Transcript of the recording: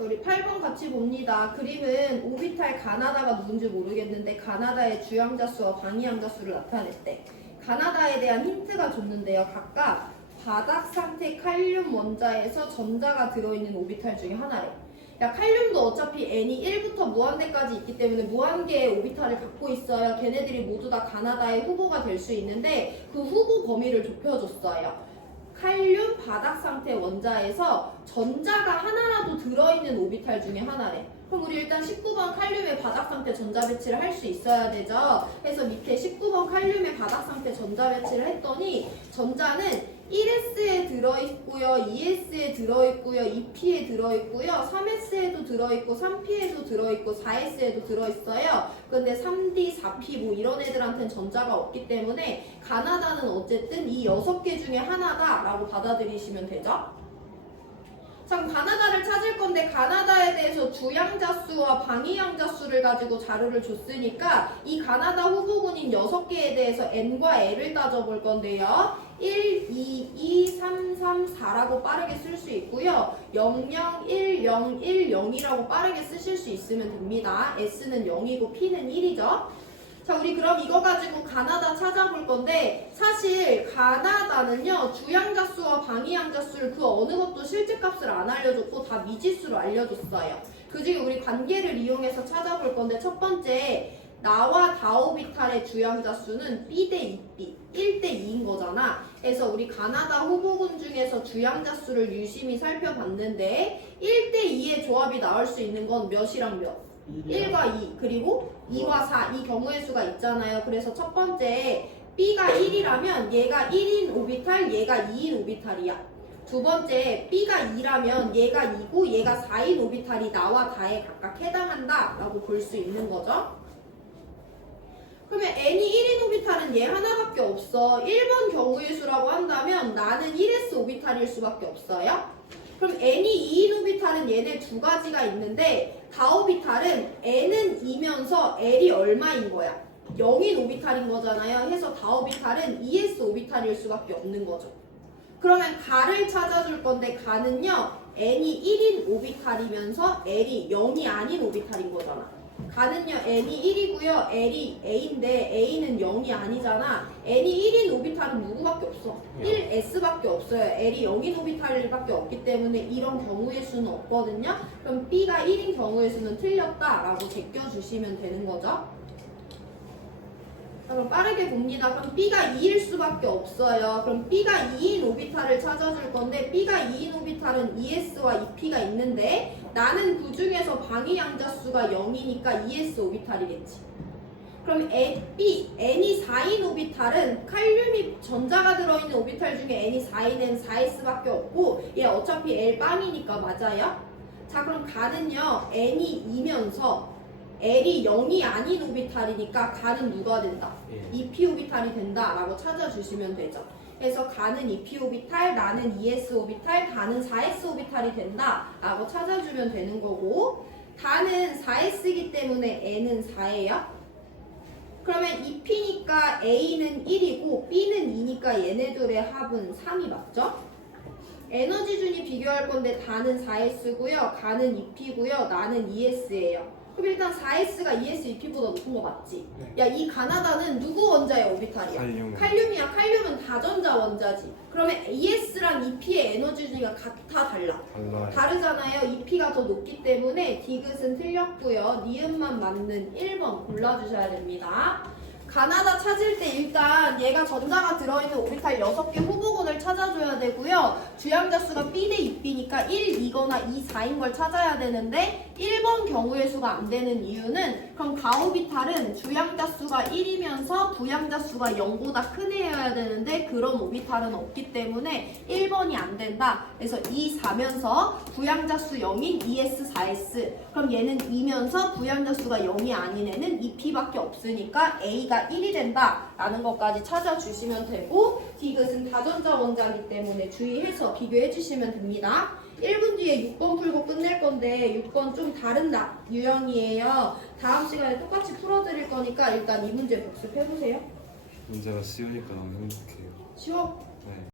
우리 8번 같이 봅니다. 그림은 오비탈 가나다가 누군지 모르겠는데 가나다의 주양자 수와 방위양자 수를 나타냈대. 가나다에 대한 힌트가 줬는데요. 각각 바닥 상태 칼륨 원자에서 전자가 들어있는 오비탈 중에 하나래. 야, 칼륨도 어차피 n이 1부터 무한대까지 있기 때문에 무한계의 오비탈을 갖고 있어요. 걔네들이 모두 다 가나다의 후보가 될 수 있는데 그 후보 범위를 좁혀줬어요. 바닥 상태 원자에서 전자가 하나라도 들어있는 오비탈 중에 하나래. 그럼 우리 일단 19번 칼륨의 바닥 상태 전자 배치를 할 수 있어야 되죠. 그래서 밑에 19번 칼륨의 바닥 상태 전자 배치를 했더니 전자는 1S에 들어있고요, 2S에 들어있고요, 2P에 들어있고요, 3S에도 들어있고, 3P에도 들어있고, 4S에도 들어있어요. 근데 3D, 4P 뭐 이런 애들한테는 전자가 없기 때문에 가나다는 어쨌든 이 6개 중에 하나다라고 받아들이시면 되죠. 자, 그럼 가나다를 찾을 건데 가나다에 대해서 주양자 수와 방위양자 수를 가지고 자료를 줬으니까 이 가나다 후보군인 6개에 대해서 n과 l을 따져볼 건데요. 1, 2, 2, 3, 3, 4라고 빠르게 쓸 수 있고요. 0, 0, 1, 0, 1, 0이라고 빠르게 쓰실 수 있으면 됩니다. s는 0이고 p는 1이죠. 자, 우리 그럼 이거 가지고 찾아볼 건데 사실 가나다는요 주양자 수와 방위양자 수를 그 어느 것도 실제 값을 안 알려줬고 다 미지수로 알려줬어요. 그 중에 우리 관계를 이용해서 찾아볼 건데 첫 번째 나와 다오비탈의 주양자 수는 B 대 2B 1대 2인 거잖아. 그래서 우리 가나다 후보군 중에서 주양자 수를 유심히 살펴봤는데 1대 2의 조합이 나올 수 있는 건 몇이랑 몇? 1과 2 그리고 2와 4 이 경우의 수가 있잖아요. 그래서 첫 번째 B가 1이라면 얘가 1인 오비탈 얘가 2인 오비탈이야. 두 번째 B가 2라면 얘가 2고 얘가 4인 오비탈이 나와 다에 각각 해당한다 라고 볼 수 있는 거죠. 그러면 n이 1인 오비탈은 얘 하나밖에 없어. 1번 경우의 수라고 한다면 나는 1s 오비탈일 수밖에 없어요. 그럼 n이 2인 오비탈은 얘네 두 가지가 있는데 다 오비탈은 n은 2면서 l이 얼마인 거야? 0인 오비탈인 거잖아요. 해서 다오비탈은 2s 오비탈일 수밖에 없는 거죠. 그러면 가를 찾아줄 건데 가는요 n이 1인 오비탈이면서 l이 0이 아닌 오비탈인 거잖아. 가는요 n이 1이고요 l이 a인데 a는 0이 아니잖아. n이 1인 오비탈은 누구밖에 없어? 1s밖에 없어요. l이 0인 오비탈밖에 없기 때문에 이런 경우의 수는 없거든요. 그럼 b가 1인 경우의 수는 틀렸다라고 제껴주시면 되는 거죠. 자, 그럼 빠르게 봅니다. 그럼 B가 2일 수밖에 없어요. 그럼 B가 2인 오비탈을 찾아줄 건데 B가 2인 오비탈은 ES와 EP가 있는데 나는 그 중에서 방위양자 수가 0이니까 ES 오비탈이겠지. 그럼 A, B, N이 4인 오비탈은 칼륨이 전자가 들어있는 오비탈 중에 N이 4인은 4S밖에 없고 얘 어차피 L 빵이니까 맞아요? 자 그럼 가는요 N이 2면서 L이 0이 아닌 오비탈이니까 가는 누가 된다? 예. 2p 오비탈이 된다 라고 찾아주시면 되죠. 그래서 가는 2p 오비탈, 나는 2s 오비탈, 다는 4s 오비탈이 된다 라고 찾아주면 되는 거고 다는 4s이기 때문에 n은 4예요. 그러면 2p니까 a는 1이고 b는 2니까 얘네들의 합은 3이 맞죠? 에너지 준이 비교할 건데 다는 4s고요, 가는 2p고요, 나는 2s예요. 그럼 일단 4s가 2s, 2p보다 높은 거 맞지? 네. 야, 이 가나다는 누구 원자의 오비탈이야? 칼륨. 칼륨이야. 칼륨은 다전자 원자지. 그러면 ES랑 EP의 에너지 준위가 같아 달라? 달라요. 다르잖아요. EP가 더 높기 때문에 디귿은 틀렸고요. 니은만 맞는 1번 골라주셔야 됩니다. 가나다 찾을 때 일단 얘가 전자가 들어있는 오비탈 6개 후보군을 찾아줘야 되고요. 주양자 수가 B 대 2B니까 1, 2거나 2, 4인 걸 찾아야 되는데 1번 경우의 수가 안 되는 이유는 그럼 가오비탈은 주양자 수가 1이면서 부양자 수가 0보다 큰 애여야 되는데 그런 오비탈은 없기 때문에 1번이 안 된다. 그래서 2, 4면서 부양자 수 0인 2s, 4s 그럼 얘는 2면서 부양자 수가 0이 아닌 애는 2p밖에 없으니까 a가 1이 된다 라는 것까지 찾아주시면 되고 디귿은 다전자 원자 이기 때문에 주의해서 비교해 주시면 됩니다. 1분 뒤에 6번 풀고 끝낼 건데 6번 좀 다른 나, 유형이에요. 다음 시간에 똑같이 풀어드릴 거니까 일단 이 문제 복습해보세요. 문제가 쉬우니까 너무 행복해요. 쉬워? 네.